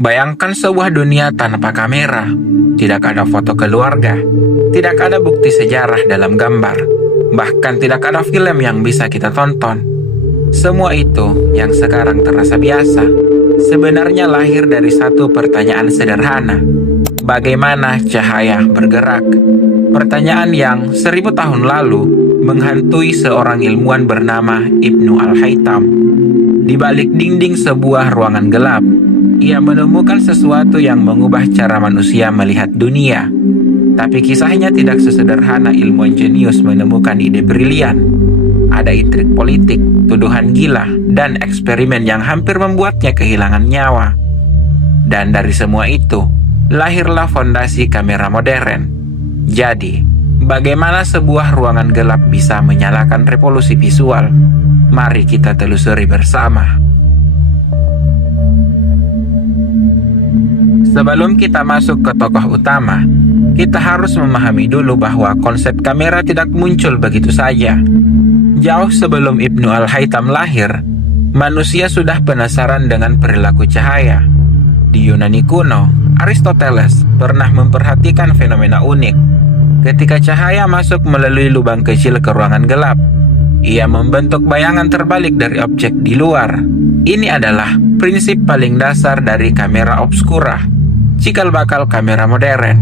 Bayangkan sebuah dunia tanpa kamera, tidak ada foto keluarga, tidak ada bukti sejarah dalam gambar, bahkan tidak ada film yang bisa kita tonton. Semua itu yang sekarang terasa biasa, sebenarnya lahir dari satu pertanyaan sederhana. Bagaimana cahaya bergerak? Pertanyaan yang 1000 tahun lalu menghantui seorang ilmuwan bernama Ibnu Al-Haytham. Di balik dinding sebuah ruangan gelap, ia menemukan sesuatu yang mengubah cara manusia melihat dunia. Tapi kisahnya tidak sesederhana ilmuwan jenius menemukan ide brilian. Ada intrik politik, tuduhan gila, dan eksperimen yang hampir membuatnya kehilangan nyawa. Dan dari semua itu, lahirlah fondasi kamera modern. Jadi, bagaimana sebuah ruangan gelap bisa menyalakan revolusi visual? Mari kita telusuri bersama. Sebelum kita masuk ke tokoh utama, kita harus memahami dulu bahwa konsep kamera tidak muncul begitu saja. Jauh sebelum Ibnu Al-Haytham lahir, manusia sudah penasaran dengan perilaku cahaya. Di Yunani kuno, Aristoteles pernah memperhatikan fenomena unik. Ketika cahaya masuk melalui lubang kecil ke ruangan gelap, ia membentuk bayangan terbalik dari objek di luar. Ini adalah prinsip paling dasar dari kamera obskura, cikal bakal kamera modern.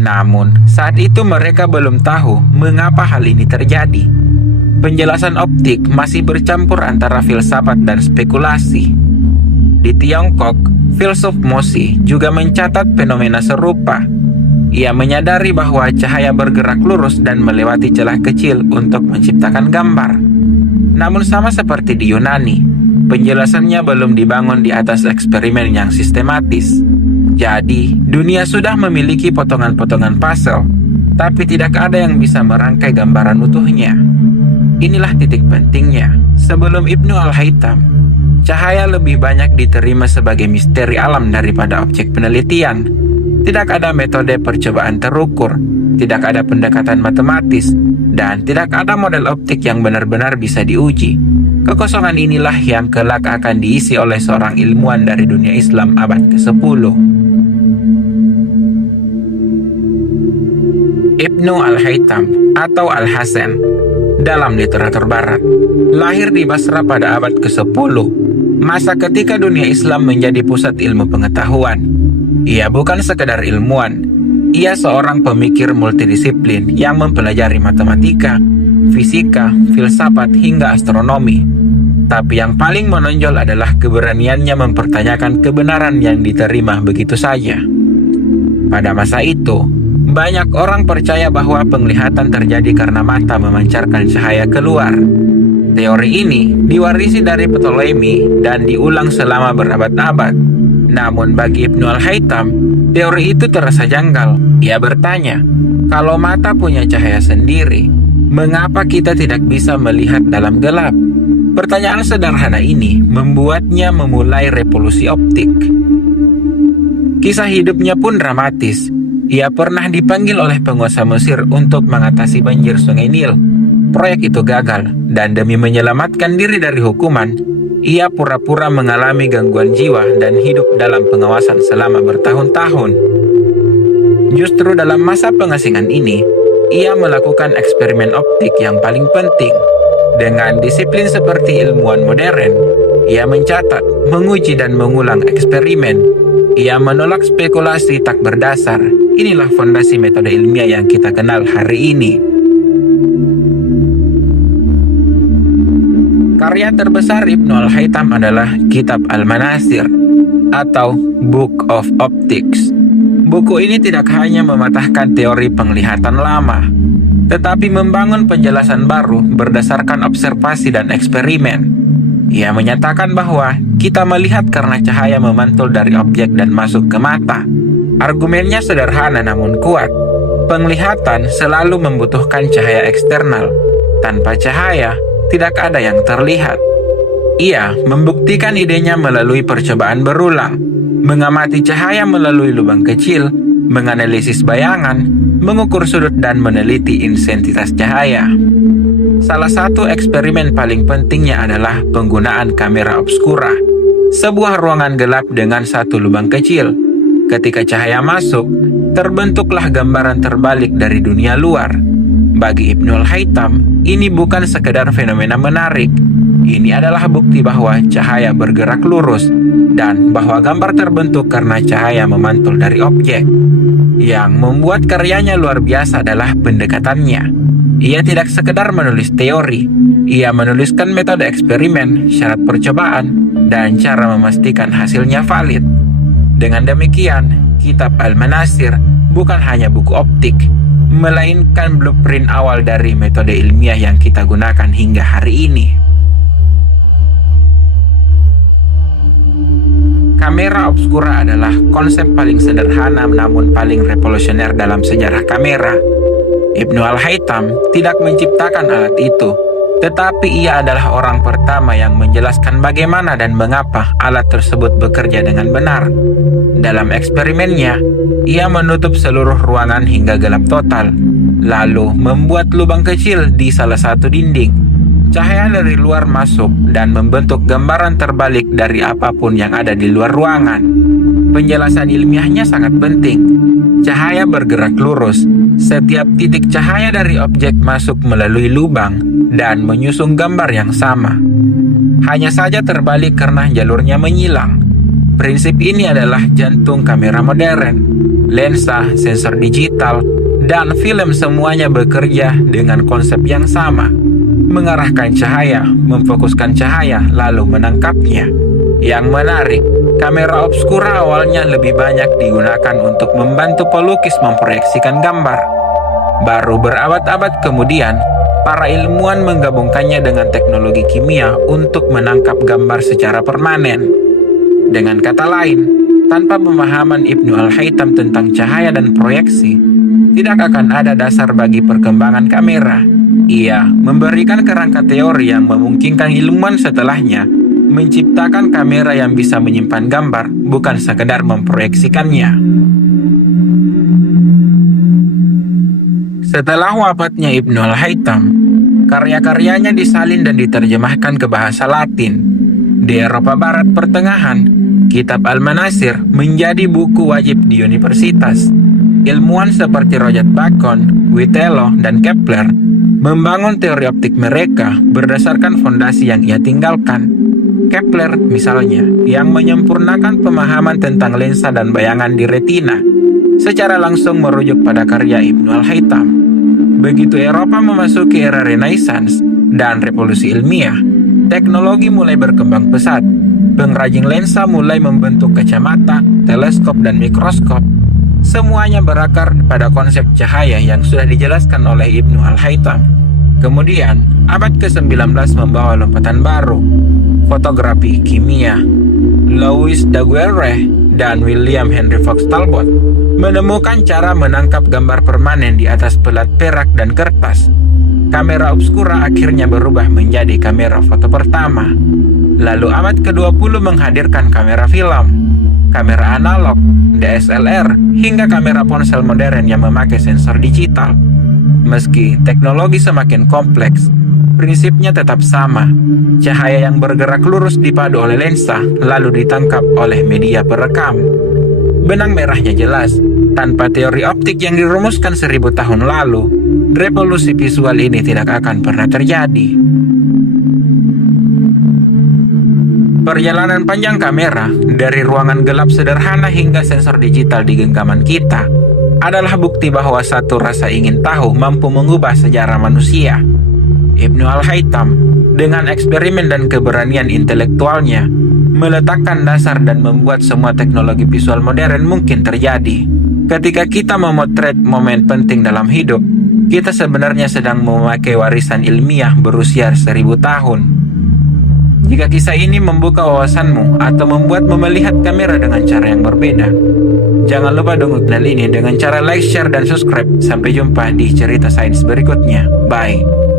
Namun, saat itu mereka belum tahu mengapa hal ini terjadi. Penjelasan optik masih bercampur antara filsafat dan spekulasi. Di Tiongkok, filsuf Mozi juga mencatat fenomena serupa. Ia menyadari bahwa cahaya bergerak lurus dan melewati celah kecil untuk menciptakan gambar. Namun sama seperti di Yunani, penjelasannya belum dibangun di atas eksperimen yang sistematis. Jadi, dunia sudah memiliki potongan-potongan puzzle, tapi tidak ada yang bisa merangkai gambaran utuhnya. Inilah titik pentingnya. Sebelum Ibnu Al-Haytham, cahaya lebih banyak diterima sebagai misteri alam daripada objek penelitian. Tidak ada metode percobaan terukur, tidak ada pendekatan matematis, dan tidak ada model optik yang benar-benar bisa diuji. Kekosongan inilah yang kelak akan diisi oleh seorang ilmuwan dari dunia Islam abad ke-10. Ibnu Al-Haytham atau Al-Hasan dalam literatur barat lahir di Basra pada abad ke-10, masa ketika dunia Islam menjadi pusat ilmu pengetahuan. Ia bukan sekedar ilmuwan, ia seorang pemikir multidisiplin yang mempelajari matematika, fisika, filsafat hingga astronomi. Tapi yang paling menonjol adalah keberaniannya mempertanyakan kebenaran yang diterima begitu saja. Pada masa itu, banyak orang percaya bahwa penglihatan terjadi karena mata memancarkan cahaya keluar. Teori ini diwarisi dari Ptolemei dan diulang selama berabad-abad. Namun bagi Ibnu Al-Haytham, teori itu terasa janggal. Ia bertanya, kalau mata punya cahaya sendiri, mengapa kita tidak bisa melihat dalam gelap? Pertanyaan sederhana ini membuatnya memulai revolusi optik. Kisah hidupnya pun dramatis. Ia pernah dipanggil oleh penguasa Mesir untuk mengatasi banjir Sungai Nil. Proyek itu gagal, dan demi menyelamatkan diri dari hukuman, ia pura-pura mengalami gangguan jiwa dan hidup dalam pengawasan selama bertahun-tahun. Justru dalam masa pengasingan ini, ia melakukan eksperimen optik yang paling penting. Dengan disiplin seperti ilmuwan modern, ia mencatat, menguji dan mengulang eksperimen. Ia menolak spekulasi tak berdasar. Inilah fondasi metode ilmiah yang kita kenal hari ini. Karya terbesar Ibnu Al-Haytham adalah Kitab Al-Manasir atau Book of Optics. Buku ini tidak hanya mematahkan teori penglihatan lama, tetapi membangun penjelasan baru berdasarkan observasi dan eksperimen. Ia menyatakan bahwa kita melihat karena cahaya memantul dari objek dan masuk ke mata. Argumennya sederhana namun kuat. Penglihatan selalu membutuhkan cahaya eksternal. Tanpa cahaya, tidak ada yang terlihat. Ia membuktikan idenya melalui percobaan berulang, mengamati cahaya melalui lubang kecil, menganalisis bayangan, mengukur sudut dan meneliti intensitas cahaya. Salah satu eksperimen paling pentingnya adalah penggunaan kamera obskura. sebuah ruangan gelap dengan satu lubang kecil. Ketika cahaya masuk, terbentuklah gambaran terbalik dari dunia luar. Bagi Ibnu Al-Haytham, ini bukan sekedar fenomena menarik. Ini adalah bukti bahwa cahaya bergerak lurus dan bahwa gambar terbentuk karena cahaya memantul dari objek. Yang membuat karyanya luar biasa adalah pendekatannya. Ia tidak sekedar menulis teori, ia menuliskan metode eksperimen, syarat percobaan, dan cara memastikan hasilnya valid. Dengan demikian, kitab Al-Manasir bukan hanya buku optik, melainkan blueprint awal dari metode ilmiah yang kita gunakan hingga hari ini. Kamera obskura adalah konsep paling sederhana namun paling revolusioner dalam sejarah kamera. Ibnu Al-Haytham tidak menciptakan alat itu, tetapi ia adalah orang pertama yang menjelaskan bagaimana dan mengapa alat tersebut bekerja dengan benar. Dalam eksperimennya, ia menutup seluruh ruangan hingga gelap total, lalu membuat lubang kecil di salah satu dinding. Cahaya dari luar masuk dan membentuk gambaran terbalik dari apapun yang ada di luar ruangan. Penjelasan ilmiahnya sangat penting. Cahaya bergerak lurus. Setiap titik cahaya dari objek masuk melalui lubang dan menyusun gambar yang sama. Hanya saja terbalik karena jalurnya menyilang. Prinsip ini adalah jantung kamera modern. Lensa, sensor digital, dan film semuanya bekerja dengan konsep yang sama. Mengarahkan cahaya, memfokuskan cahaya, lalu menangkapnya. Yang menarik, kamera obskura awalnya lebih banyak digunakan untuk membantu pelukis memproyeksikan gambar. Baru berabad-abad kemudian, para ilmuwan menggabungkannya dengan teknologi kimia untuk menangkap gambar secara permanen. Dengan kata lain, tanpa pemahaman Ibnu Al-Haytham tentang cahaya dan proyeksi, tidak akan ada dasar bagi perkembangan kamera. Ia memberikan kerangka teori yang memungkinkan ilmuwan setelahnya menciptakan kamera yang bisa menyimpan gambar, bukan sekedar memproyeksikannya. Setelah wafatnya Ibnu Al-Haytham, karya-karyanya disalin dan diterjemahkan ke bahasa Latin. Di Eropa Barat Pertengahan, kitab Al-Manasir menjadi buku wajib di universitas. Ilmuwan seperti Roger Bacon, Witello, dan Kepler membangun teori optik mereka berdasarkan fondasi yang ia tinggalkan. Kepler misalnya, yang menyempurnakan pemahaman tentang lensa dan bayangan di retina, secara langsung merujuk pada karya Ibnu Al-Haytham. Begitu Eropa memasuki era Renaissance dan revolusi ilmiah, teknologi mulai berkembang pesat. Pengrajin lensa mulai membentuk kacamata, teleskop, dan mikroskop. Semuanya berakar pada konsep cahaya yang sudah dijelaskan oleh Ibnu Al-Haytham. Kemudian, abad ke-19 membawa lompatan baru. Fotografi kimia. Louis Daguerre dan William Henry Fox Talbot menemukan cara menangkap gambar permanen di atas pelat perak dan kertas. Kamera obskura akhirnya berubah menjadi kamera foto pertama. Lalu abad ke-20 menghadirkan kamera film, kamera analog, DSLR, hingga kamera ponsel modern yang memakai sensor digital. Meski teknologi semakin kompleks, prinsipnya tetap sama. Cahaya yang bergerak lurus dipadu oleh lensa, lalu ditangkap oleh media perekam. Benang merahnya jelas, tanpa teori optik yang dirumuskan 1000 tahun lalu, revolusi visual ini tidak akan pernah terjadi. Perjalanan panjang kamera, dari ruangan gelap sederhana hingga sensor digital di genggaman kita, adalah bukti bahwa satu rasa ingin tahu mampu mengubah sejarah manusia. Ibnu Al-Haytham, dengan eksperimen dan keberanian intelektualnya, meletakkan dasar dan membuat semua teknologi visual modern mungkin terjadi. Ketika kita memotret momen penting dalam hidup, kita sebenarnya sedang memakai warisan ilmiah berusia 1000 tahun. Jika kisah ini membuka wawasanmu atau membuatmu melihat kamera dengan cara yang berbeda, jangan lupa dukung channel ini dengan cara like, share, dan subscribe. Sampai jumpa di cerita sains berikutnya. Bye.